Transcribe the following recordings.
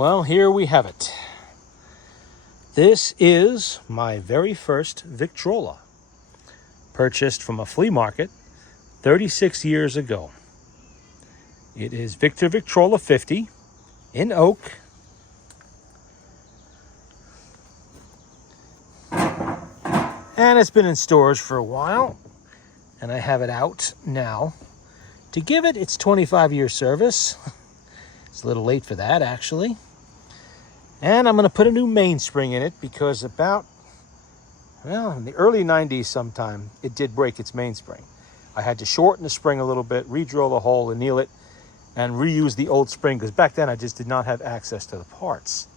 Well, here we have it. This is my very first Victrola, purchased from a flea market 36 years ago. It is Victrola 50 in oak. And it's been in storage for a while, and I have it out now to give it its 25-year service. It's a little late for that, actually. And I'm going to put a new mainspring in it because in the early 90s sometime, it did break its mainspring. I had to shorten the spring a little bit, re-drill the hole, anneal it, and reuse the old spring because back then I just did not have access to the parts.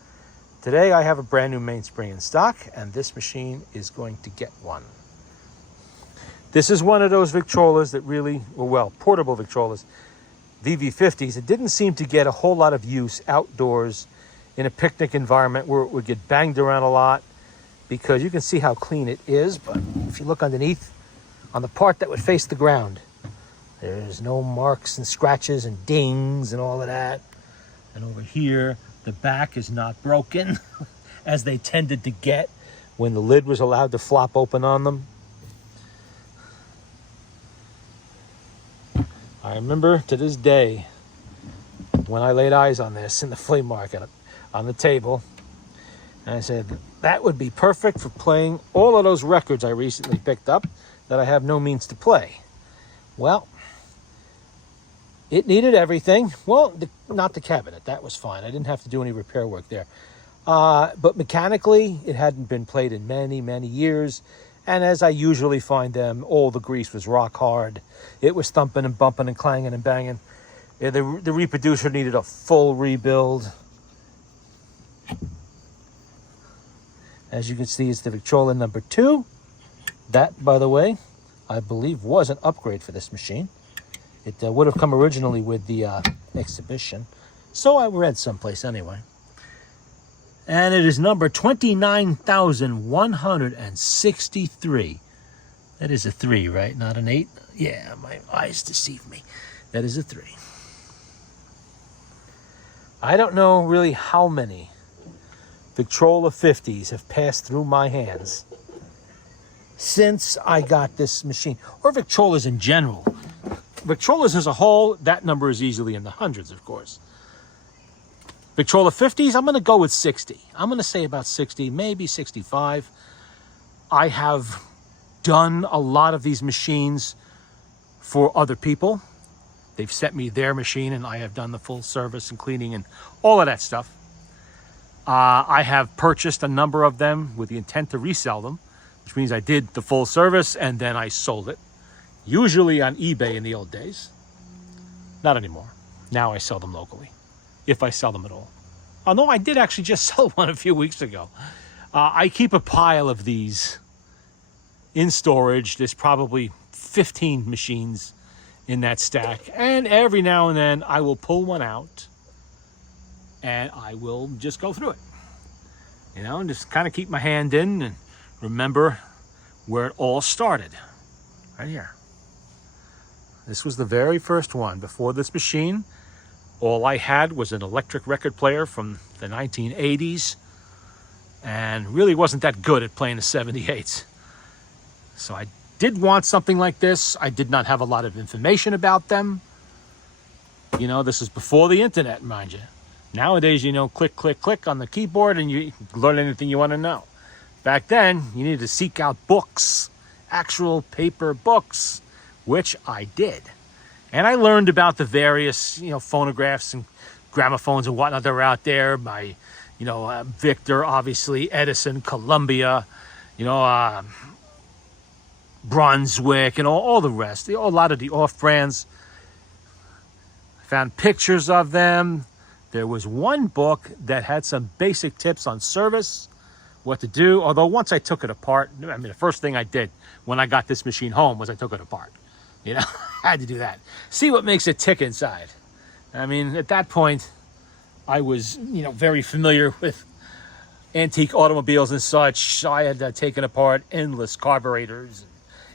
Today I have a brand new mainspring in stock, and this machine is going to get one. This is one of those Victrolas that really, portable Victrolas, VV50s. It didn't seem to get a whole lot of use outdoors in a picnic environment where it would get banged around a lot, because you can see how clean it is. But if you look underneath on the part that would face the ground, there's no marks and scratches and dings and all of that. And over here, the back is not broken as they tended to get when the lid was allowed to flop open on them. I remember to this day when I laid eyes on this in the flea market on the table, and I said, that would be perfect for playing all of those records I recently picked up that I have no means to play. Well, it needed everything. Well, not the cabinet. That was fine. I didn't have to do any repair work there. But mechanically, it hadn't been played in many, many years. And as I usually find them, all the grease was rock hard. It was thumping and bumping and clanging and banging. The reproducer needed a full rebuild. As you can see, it's the Victrola number 2. That, by the way, I believe was an upgrade for this machine. It would have come originally with the exhibition. So I read someplace anyway. And it is number 29,163. That is a 3, right? Not an 8? Yeah, my eyes deceive me. That is a 3. I don't know really how many Victrola 50s have passed through my hands since I got this machine, or Victrolas in general. Victrolas as a whole, that number is easily in the hundreds, of course. Victrola 50s, I'm going to go with 60. I'm going to say about 60, maybe 65. I have done a lot of these machines for other people. They've sent me their machine, and I have done the full service and cleaning and all of that stuff. I have purchased a number of them with the intent to resell them, which means I did the full service and then I sold it. Usually on eBay in the old days. Not anymore. Now I sell them locally, if I sell them at all. Although I did actually just sell one a few weeks ago. I keep a pile of these in storage. There's probably 15 machines in that stack. And every now and then I will pull one out and I will just go through it. And just kind of keep my hand in and remember where it all started. Right here. This was the very first one. Before this machine, all I had was an electric record player from the 1980s, and really wasn't that good at playing the 78s. So I did want something like this. I did not have a lot of information about them. This is before the internet, mind you. Nowadays, click, click, click on the keyboard and you learn anything you want to know. Back then, you needed to seek out books, actual paper books, which I did. And I learned about the various, phonographs and gramophones and whatnot that were out there by, Victor, obviously, Edison, Columbia, Brunswick, and all the rest. A lot of the off-brands. I found pictures of them. There was one book that had some basic tips on service, what to do. Although once I took it apart, the first thing I did when I got this machine home was I took it apart. I had to do that. See what makes it tick inside. At that point, I was, very familiar with antique automobiles and such. I had taken apart endless carburetors, and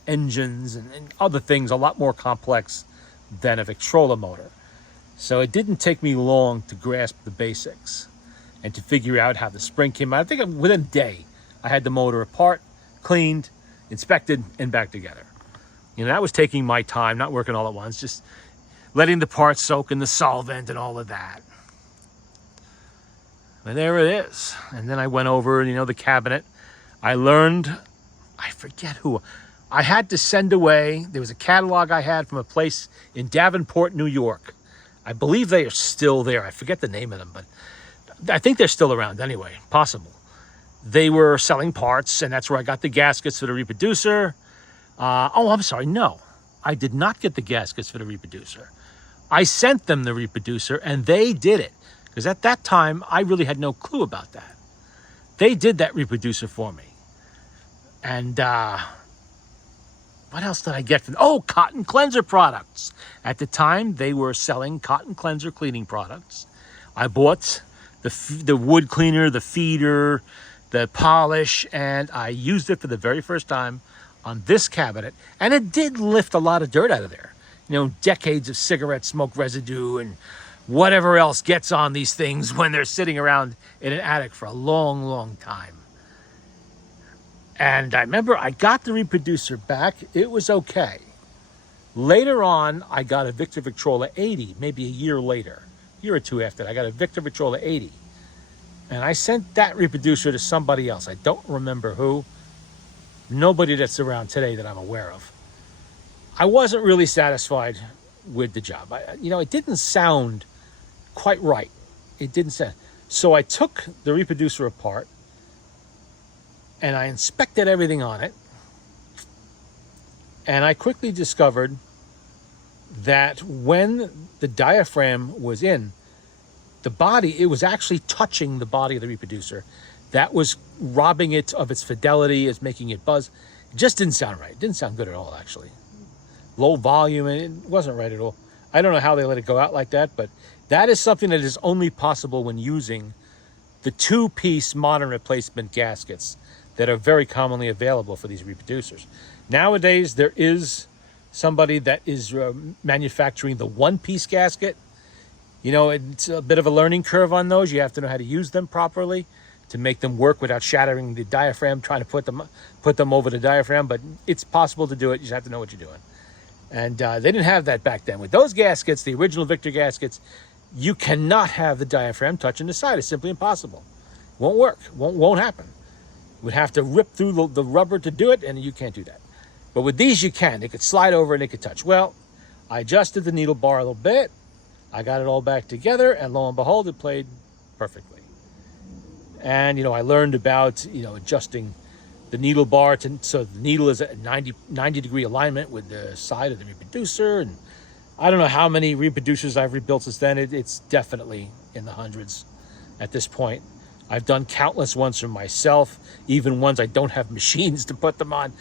engines, and other things a lot more complex than a Victrola motor. So it didn't take me long to grasp the basics. and to figure out how the spring came out. I think within a day, I had the motor apart, cleaned, inspected, and back together. You know, that was taking my time, not working all at once, just letting the parts soak in the solvent and all of that. And there it is. And then I went over, you know, the cabinet. I learned, I forget who, I had to send away, there was a catalog I had from a place in Davenport, New York. I believe they are still there. I forget the name of them, but I think they're still around anyway, possible. They were selling parts, and that's where I got the gaskets for the reproducer. Oh, I'm sorry, no. I did not get the gaskets for the reproducer. I sent them the reproducer, and they did it. Because at that time, I really had no clue about that. They did that reproducer for me. And what else did I get from them? Oh, cotton cleanser products. At the time, they were selling cotton cleanser cleaning products. I bought the wood cleaner, the feeder, the polish, and I used it for the very first time on this cabinet. And it did lift a lot of dirt out of there. You know, decades of cigarette smoke residue and whatever else gets on these things when they're sitting around in an attic for a long, long time. And I remember I got the reproducer back. It was okay. Later on, I got a Victrola 80, maybe a year later, a year or two after that. I got a Victrola 80. And I sent that reproducer to somebody else. I don't remember who. Nobody that's around today that I'm aware of. I wasn't really satisfied with the job. You know, it didn't sound quite right. It didn't sound. So I took the reproducer apart and I inspected everything on it. And I quickly discovered that when the diaphragm was in, the body, it was actually touching the body of the reproducer. That was robbing it of its fidelity, is making it buzz. It just didn't sound right. It didn't sound good at all, actually. Low volume, and it wasn't right at all. I don't know how they let it go out like that, but that is something that is only possible when using the two-piece modern replacement gaskets that are very commonly available for these reproducers. Nowadays, there is somebody that is manufacturing the one-piece gasket. You know, it's a bit of a learning curve on those. You have to know how to use them properly to make them work without shattering the diaphragm, trying to put them over the diaphragm, but it's possible to do it. You just have to know what you're doing. And they didn't have that back then. With those gaskets, the original Victor gaskets, you cannot have the diaphragm touching the side. It's simply impossible. Won't work. Won't happen. We'd have to rip through the rubber to do it, and you can't do that. But with these, you can. They could slide over and they could touch. Well, I adjusted the needle bar a little bit. I got it all back together, and lo and behold, it played perfectly. And, you know, I learned about, you know, adjusting the needle bar so the needle is at 90 degree alignment with the side of the reproducer. And I don't know how many reproducers I've rebuilt since then. It's definitely in the hundreds at this point. I've done countless ones for myself, even ones I don't have machines to put them on,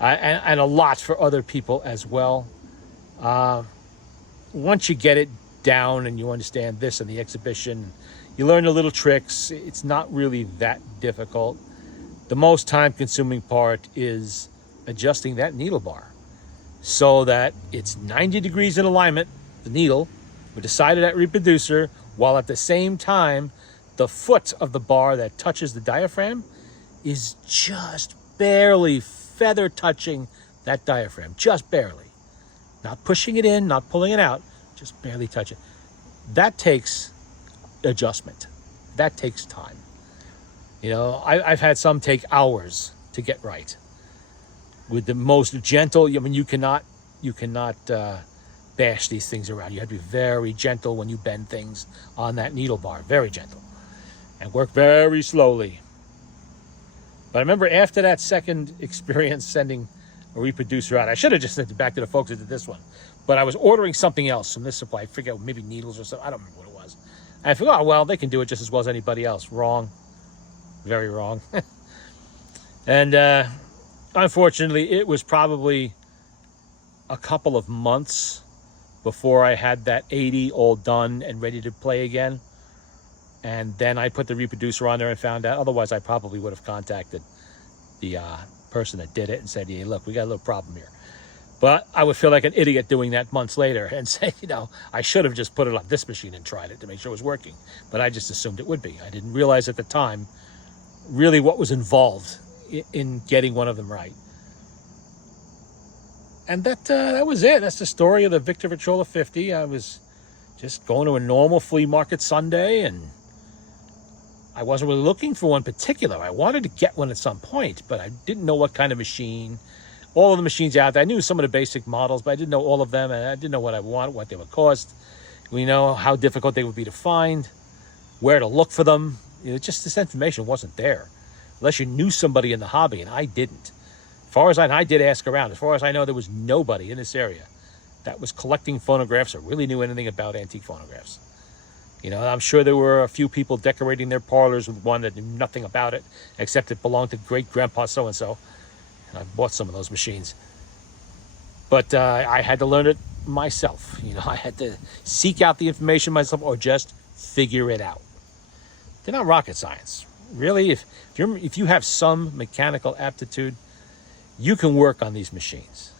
and a lot for other people as well. Once you get it down and you understand this and the exhibition, you learn the little tricks. It's not really that difficult. The most time-consuming part is adjusting that needle bar so that it's 90 degrees in alignment, the needle, with the side of that reproducer, while at the same time, the foot of the bar that touches the diaphragm is just barely feather touching that diaphragm, just barely. Not pushing it in, not pulling it out, just barely touch it. That takes adjustment. That takes time. You know, I've had some take hours to get right. With the most gentle, I mean, you cannot bash these things around. You have to be very gentle when you bend things on that needle bar, very gentle, and work very slowly. But I remember after that second experience sending a reproducer out, I should have just sent it back to the folks that did this one, but I was ordering something else from this supply. I forget, maybe needles or something. I don't remember what it was. And I forgot, well, they can do it just as well as anybody else. Wrong. Very wrong. And unfortunately, it was probably a couple of months before I had that 80 all done and ready to play again. And then I put the reproducer on there and found out. Otherwise, I probably would have contacted the person that did it and said, hey, look, we got a little problem here. But I would feel like an idiot doing that months later and say, you know, I should have just put it on this machine and tried it to make sure it was working. But I just assumed it would be. I didn't realize at the time really what was involved in getting one of them right. And that was it. That's the story of the Victor Victrola 50. I was just going to a normal flea market Sunday, and I wasn't really looking for one particular. I wanted to get one at some point, but I didn't know what kind of machine. All of the machines out there, I knew some of the basic models, but I didn't know all of them, and I didn't know what I wanted, what they would cost. We know how difficult they would be to find, where to look for them. You know, just this information wasn't there, unless you knew somebody in the hobby, and I didn't. As far as I did ask around. As far as I know, there was nobody in this area that was collecting phonographs or really knew anything about antique phonographs. You know, I'm sure there were a few people decorating their parlors with one that knew nothing about it, except it belonged to great-grandpa so-and-so. And I bought some of those machines. But I had to learn it myself. You know, I had to seek out the information myself or just figure it out. They're not rocket science. Really, if you have some mechanical aptitude, you can work on these machines.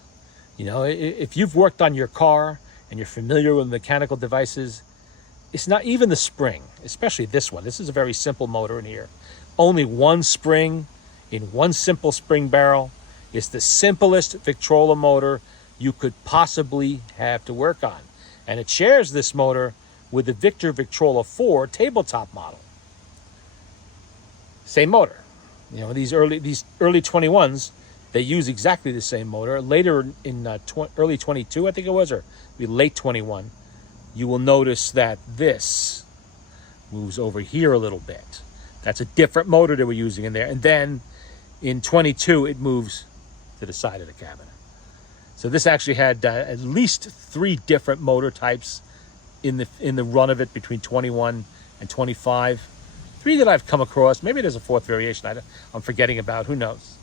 You know, if you've worked on your car and you're familiar with mechanical devices, it's not even the spring, especially this one. This is a very simple motor in here. Only one spring in one simple spring barrel. It's the simplest Victrola motor you could possibly have to work on. And it shares this motor with the Victor Victrola 4 tabletop model. Same motor. You know, these early 21s, they use exactly the same motor. Later in early 22, I think it was, or maybe late 21, you will notice that this moves over here a little bit. That's a different motor that we're using in there. And then in 22, it moves to the side of the cabinet. So this actually had at least 3 different motor types in the run of it between 21 and 25. 3 that I've come across. Maybe there's a 4th variation I'm forgetting about. Who knows?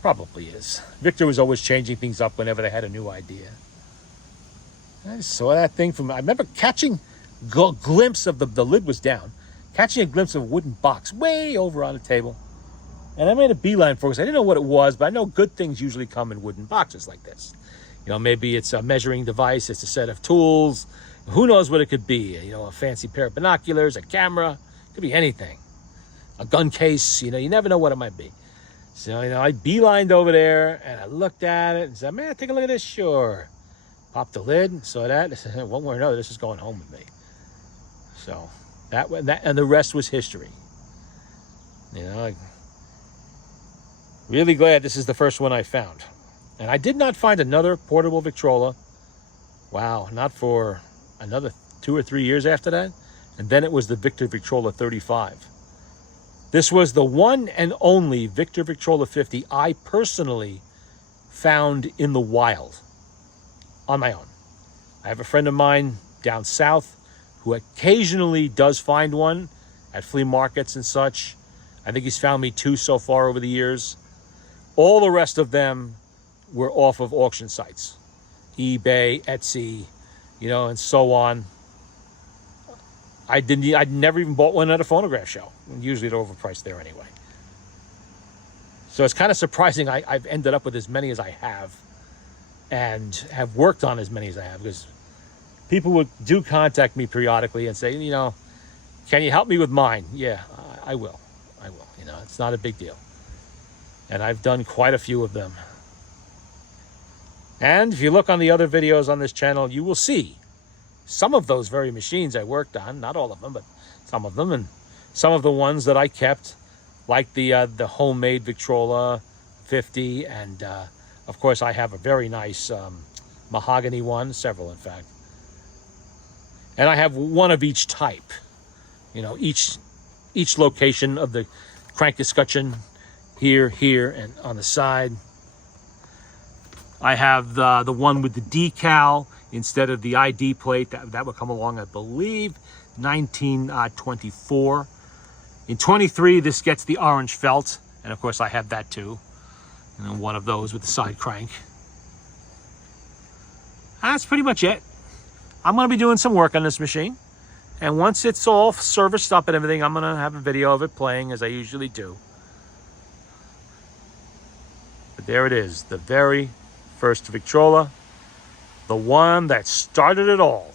Probably is. Victor was always changing things up whenever they had a new idea. I saw that thing I remember catching a glimpse of the lid was down, catching a glimpse of a wooden box way over on the table. And I made a beeline for it because I didn't know what it was, but I know good things usually come in wooden boxes like this. You know, maybe it's a measuring device, it's a set of tools. Who knows what it could be? You know, a fancy pair of binoculars, a camera, it could be anything. A gun case, you know, you never know what it might be. So, you know, I beelined over there and I looked at it and said, man, take a look at this, sure. Popped the lid, saw that. I said, one way or another, this is going home with me. So, that and the rest was history. You know, I'm really glad this is the first one I found. And I did not find another portable Victrola. Wow, not for another 2 or 3 years after that. And then it was the Victor Victrola 35. This was the one and only Victor Victrola 50 I personally found in the wild on my own. I have a friend of mine down south who occasionally does find one at flea markets and such. I think he's found me 2 so far over the years. All the rest of them were off of auction sites, eBay, Etsy, you know, and so on. I'd never even bought one at a phonograph show. Usually they're overpriced there anyway. So it's kind of surprising I've ended up with as many as I have and have worked on as many as I have, because people do contact me periodically and say, you know, can you help me with mine? Yeah, I will. You know, it's not a big deal. And I've done quite a few of them. And if you look on the other videos on this channel, you will see some of those very machines I worked on. Not all of them, but some of them. And some of the ones that I kept, like the homemade Victrola 50. And, of course, I have a very nice mahogany one, several, in fact. And I have one of each type. You know, each location of the crank escutcheon, here, and on the side. I have the one with the decal instead of the ID plate. That would come along, I believe, 1924. In 23, this gets the orange felt. And, of course, I have that, too. And then one of those with the side crank. That's pretty much it. I'm going to be doing some work on this machine. And once it's all serviced up and everything, I'm going to have a video of it playing, as I usually do. But there it is, the very First Victrola, the one that started it all.